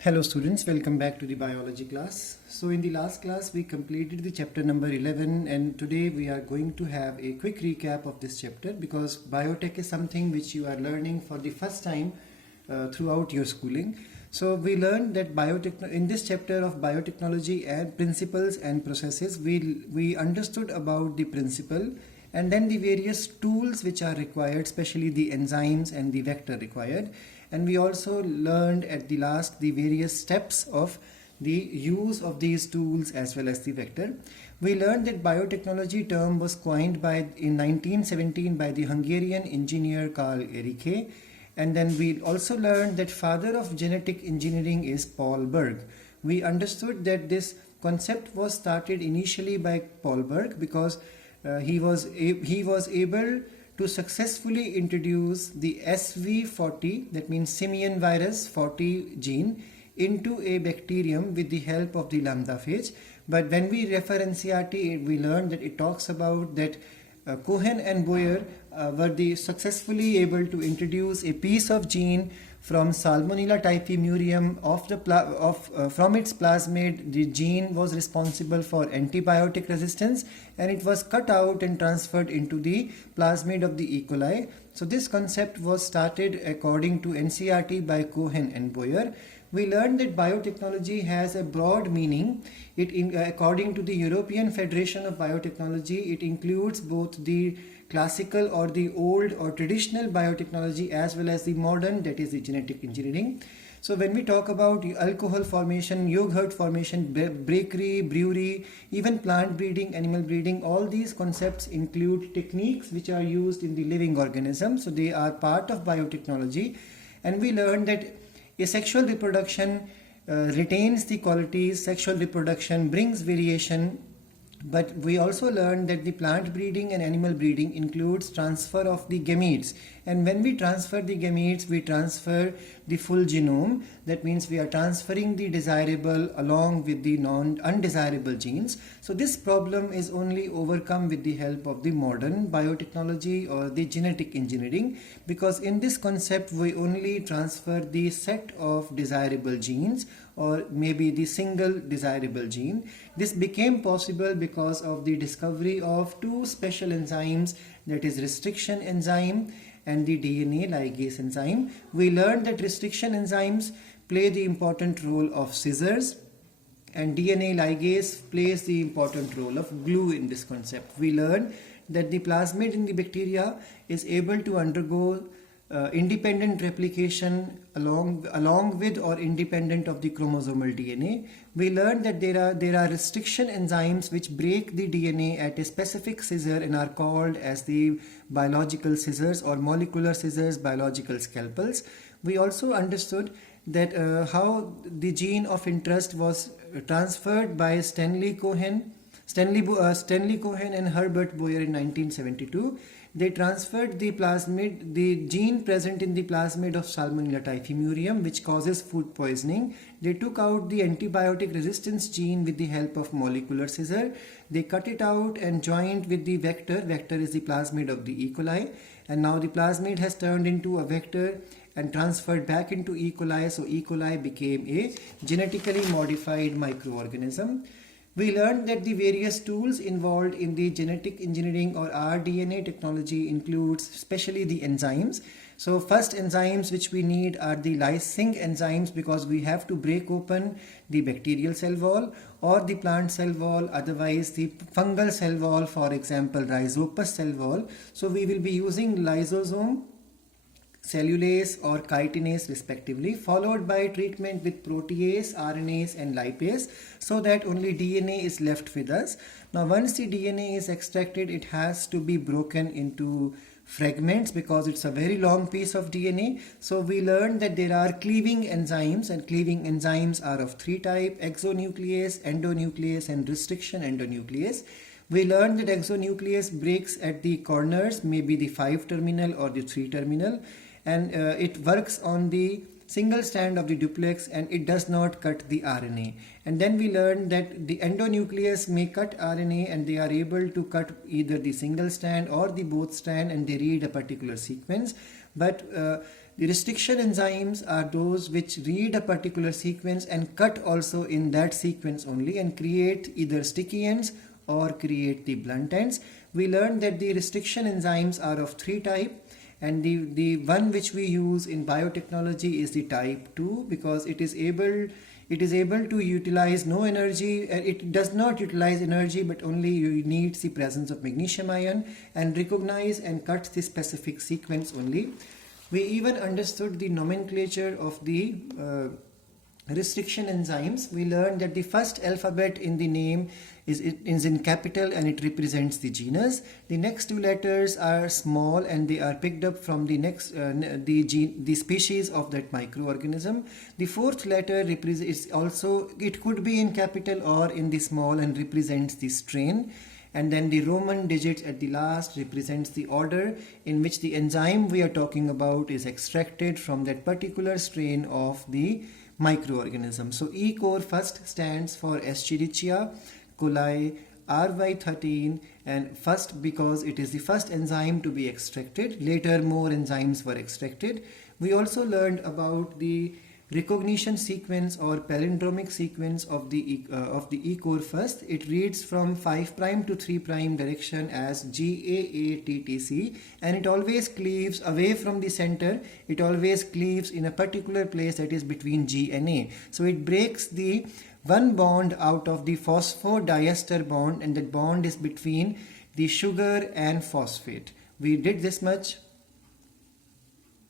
Hello students, welcome back to the biology class. So in the last class we completed the chapter number 11 and today we are going to have a quick recap of this chapter because biotech is something which you are learning for the first time throughout your schooling. So we learned that in this chapter of biotechnology and principles and processes, we understood about the principle and then the various tools which are required, especially the enzymes and the vector required. And we also learned at the last the various steps of the use of these tools as well as the vector. We learned that biotechnology term was coined in 1917 by the Hungarian engineer Carl Ericke. And then we also learned that father of genetic engineering is Paul Berg. We understood that this concept was started initially by Paul Berg because he was able to successfully introduce the SV40, that means simian virus 40 gene, into a bacterium with the help of the lambda phage. But when we refer NCERT, we learned that it talks about that Cohen and Boyer were successfully able to introduce a piece of gene from Salmonella typhimurium from its plasmid. The gene was responsible for antibiotic resistance and it was cut out and transferred into the plasmid of the E. coli. So this concept was started according to NCERT by Cohen and Boyer. We learned that biotechnology has a broad meaning. According to the European Federation of Biotechnology, it includes both the classical or the old or traditional biotechnology as well as the modern, that is the genetic engineering. So when we talk about alcohol formation, yogurt formation, bakery, brewery, even plant breeding, animal breeding, all these concepts include techniques which are used in the living organism. So they are part of biotechnology. And we learned that asexual reproduction retains the qualities, sexual reproduction brings variation. But we also learned that the plant breeding and animal breeding includes transfer of the gametes. And when we transfer the gametes, we transfer the full genome. That means we are transferring the desirable along with the undesirable genes. So this problem is only overcome with the help of the modern biotechnology or the genetic engineering, because in this concept we only transfer the set of desirable genes or maybe the single desirable gene. This became possible because of the discovery of two special enzymes, that is restriction enzyme and the DNA ligase enzyme. We learned that restriction enzymes play the important role of scissors and DNA ligase plays the important role of glue in this concept. We learned that the plasmid in the bacteria is able to undergo independent replication along with or independent of the chromosomal DNA. We learned that there are restriction enzymes which break the DNA at a specific scissor and are called as the biological scissors or molecular scissors, biological scalpels. We also understood that how the gene of interest was transferred by Stanley Cohen and Herbert Boyer in 1972. They transferred the gene present in the plasmid of Salmonella typhimurium, which causes food poisoning. They took out the antibiotic resistance gene with the help of molecular scissor. They cut it out and joined with the vector. Vector is the plasmid of the E. coli. And now the plasmid has turned into a vector and transferred back into E. coli. So E. coli became a genetically modified microorganism. We learned that the various tools involved in the genetic engineering or rDNA technology includes especially the enzymes. So first enzymes which we need are the lysing enzymes, because we have to break open the bacterial cell wall or the plant cell wall, otherwise the fungal cell wall, for example rhizopus cell wall. So we will be using lysosome, cellulase or chitinase respectively, followed by treatment with protease, RNase and lipase, so that only DNA is left with us. Now once the DNA is extracted, it has to be broken into fragments because it's a very long piece of DNA. So we learned that there are cleaving enzymes, and cleaving enzymes are of three types: exonuclease, endonuclease and restriction endonuclease. We learned that exonuclease breaks at the corners, maybe the 5-terminal or the 3-terminal, and it works on the single strand of the duplex and it does not cut the RNA. And then we learned that the endonuclease may cut RNA and they are able to cut either the single strand or the both strand, and they read a particular sequence. But The restriction enzymes are those which read a particular sequence and cut also in that sequence only and create either sticky ends or create the blunt ends. We learned that the restriction enzymes are of three types, and the one which we use in biotechnology is the type 2, because it is able to utilize no energy. It does not utilize energy, but only you needs the presence of magnesium ion and recognize and cut the specific sequence only. We even understood the nomenclature of the restriction enzymes. We learned that the first alphabet in the name is in capital and it represents the genus. The next two letters are small and they are picked up from the next the species of that microorganism. The fourth letter is also, it could be in capital or in the small and represents the strain. And then the Roman digits at the last represents the order in which the enzyme we are talking about is extracted from that particular strain of the microorganism. So E core first stands for Escherichia coli RY13, and first because it is the first enzyme to be extracted. Later more enzymes were extracted. We also learned about the recognition sequence or palindromic sequence of the E core first. It reads from 5' to 3' direction as GAATTC, and it always cleaves away from the center. It always cleaves in a particular place that is between G and A. So it breaks the one bond out of the phosphodiester bond, and that bond is between the sugar and phosphate. We did this much